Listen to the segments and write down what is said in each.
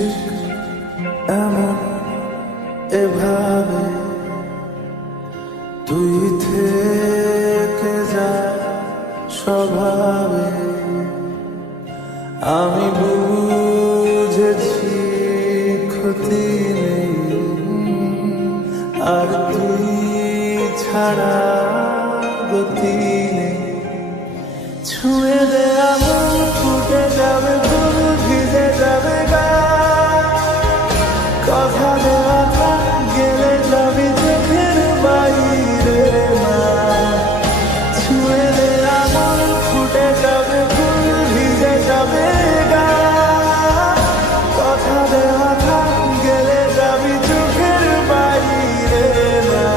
ঠিক এমন এভাবে তুই থেকে যা স্বভাবে। আমি বুঝেছি ক্ষতি নেই, আর তুই ছাড়া গতি নেই। ছুঁয়ে দে আগুন, ফুটে যাবে ফুল, ভিজে যাবে গা। কথা দেওয়া থাক, গেলে যাবি চোখের বাইরে না। ছুঁয়ে দে আগুন, ফুটে যাবে ফুল, ভিজে যাবে গা। কথা দেওয়া থাক, গেলে যাবি চোখের বাইরে না।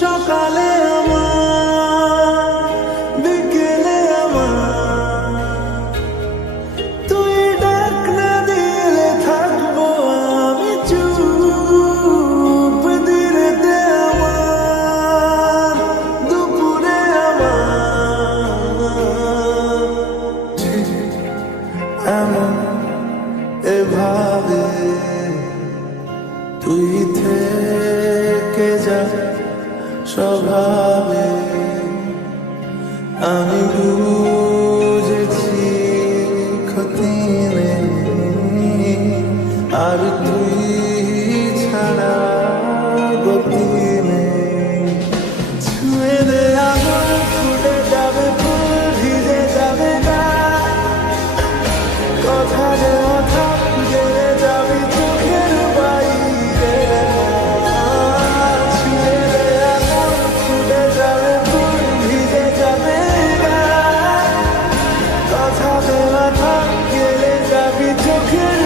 সকালে আমার, বিকেলে আমার, তুই ডাক না দিলে থাকবো আমি চুপ। দিনেতে আমার, দুপুরে আমার, ঠিক এমন এভাবে তুই থেকে যা স্বভাবে। আমি বুঝেছি ক্ষতি নেই, আর তুই ছাড়া গতি নেই। ছুঁয়ে দে আগুন, ফুটে যাবে ফুল, ভিজে যাবে গা। কথা দেওয়া থাক, গেলে যাবি চোখের বাইরে না। ছুঁয়ে দে আগুন, ফুটে যাবে ফুল, ভিজে যাবে গা। কথা দেওয়া থাক, গেলে যাবি চোখের